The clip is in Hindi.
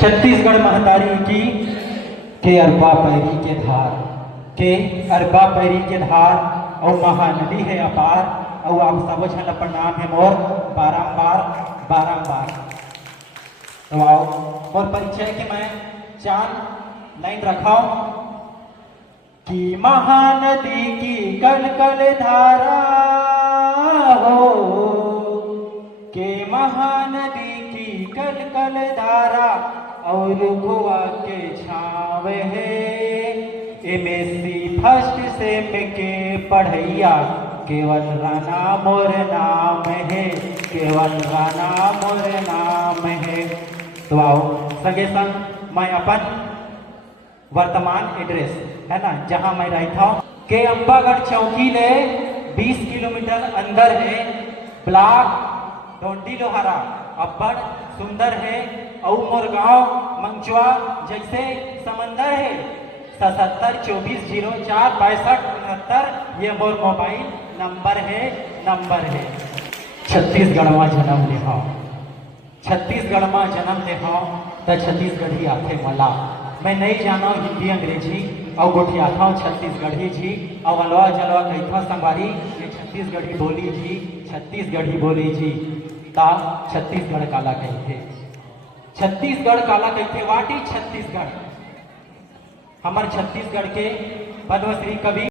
छत्तीसगढ़ महतारी की के अरबा पैरी के धार, के अरबा पैरी के धार और महानदी है अपार। और आप सब झन प्रणाम है मोर बारंबार बारंबार। तो आओ मोर परिचय के मैं चांद लाइन रखाओ कि महानदी की कल कल धारा हो, के महानदी की कल कल धारा और रुखवा के छाव है। एमएससी फर्स्ट सेम के पढ़ैया केवल राणा मोर नाम है, केवल राणा मोर नाम है। तो आओ संगे संग मैं अपन वर्तमान एड्रेस है ना जहां मैं रहता हूँ के अंबागढ़ चौकी ले 20 किलोमीटर अंदर है। ब्लॉक डोंडी लोहारा अब्बड़ सुंदर है। और मोर गाँव मंगचुआ जैसे समंदर है। 7724046269 ये मोर मोबाइल नंबर है। छत्तीसगढ़ में जन्म ले हो, छत्तीसगढ़ में जन्म ले हो तो छत्तीसगढ़ी आथे मला। मैं नहीं जाना हिंदी अंग्रेजी और गोठियाता हूँ छत्तीसगढ़ी जी। और अलवा जलवा कहता संगवारी ये छत्तीसगढ़ी बोली जी, छत्तीसगढ़ी बोली जी। ता छत्तीसगढ़ काला कहते, छत्तीसगढ़ काला कहते वाटी छत्तीसगढ़। हमार छत्तीसगढ़ के पद्मश्री कवि